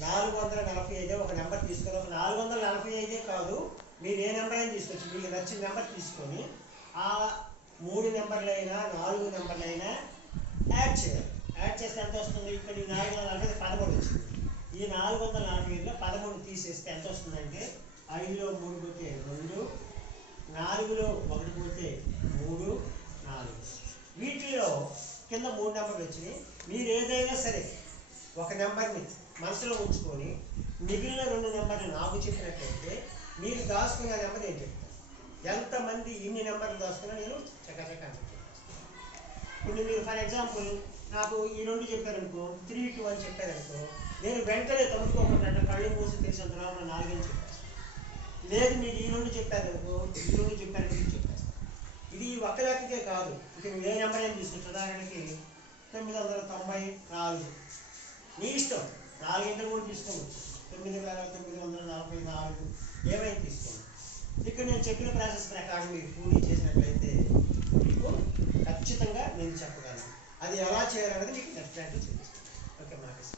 నాలుగు వందల నలభై ఐదే ఒక నెంబర్ తీసుకొని ఒక నాలుగు వందల నలభై ఐదే కాదు మీరు ఏ నెంబర్ అయినా తీసుకొచ్చి మీకు నచ్చిన నెంబర్ తీసుకొని ఆ మూడు నెంబర్లైనా నాలుగు నెంబర్లైనా యాడ్ చేయాలి. యాడ్ చేస్తే ఎంత వస్తుంది? ఇక్కడ ఈ నాలుగు వందల నలభై పదమూడు వచ్చింది. ఈ నాలుగు వందల నలభై ఐదులో పదమూడు తీసేస్తే ఎంత వస్తుందంటే ఐదులో మూడు పోతే రెండు నాలుగులో ఒకటి పోతే మూడు నాలుగు. వీటిలో కింద మూడు నెంబర్లు వచ్చినాయి. మీరు ఏదైనా సరే ఒక నెంబర్ని మనసులో ఉంచుకొని మిగిలిన రెండు నెంబర్లు నాకు చెప్పినట్లయితే మీరు దాచుకున్న నెంబర్ ఏం చెప్తారు ఎంతమంది ఇన్ని నెంబర్లు దాచుకున్నా నేను చక్కచక్క ఇప్పుడు మీరు ఫర్ ఎగ్జాంపుల్ నాకు ఈ రెండు చెప్పారనుకో త్రీ టూ వన్ చెప్పారనుకో నేను వెంటనే తమ్ముకోకుండా కళ్ళు మూసి తెలిసినంత లోపల నాలుగని చెప్పేస్తాను లేదు మీరు ఈ రెండు చెప్పారు ఈ రెండు చెప్పారనుకో ఇది చెప్పేస్తాను ఇది ఒక్క లెక్కకే కాదు. ఇక ఏ నెంబర్ ఏం తీసుకుంటు ఉదాహరణకి తొమ్మిది వందల తొంభై నాలుగు. నీ ఇష్టం. నాలుగింటి కూడా తీసుకోవచ్చు తొమ్మిది వేల తొమ్మిది వందల నలభై నాలుగు. ఏమైనా తీసుకోండి ఇక్కడ నేను చెప్పిన ప్రాసెస్ ప్రకారం మీరు పూర్తి చేసినట్లయితే మీకు ఖచ్చితంగా నేను చెప్పగలను. అది ఎలా చేయాలనేది మీకు నెక్స్ట్ క్లాస్లో చూపిస్తాను. ఓకే మాకు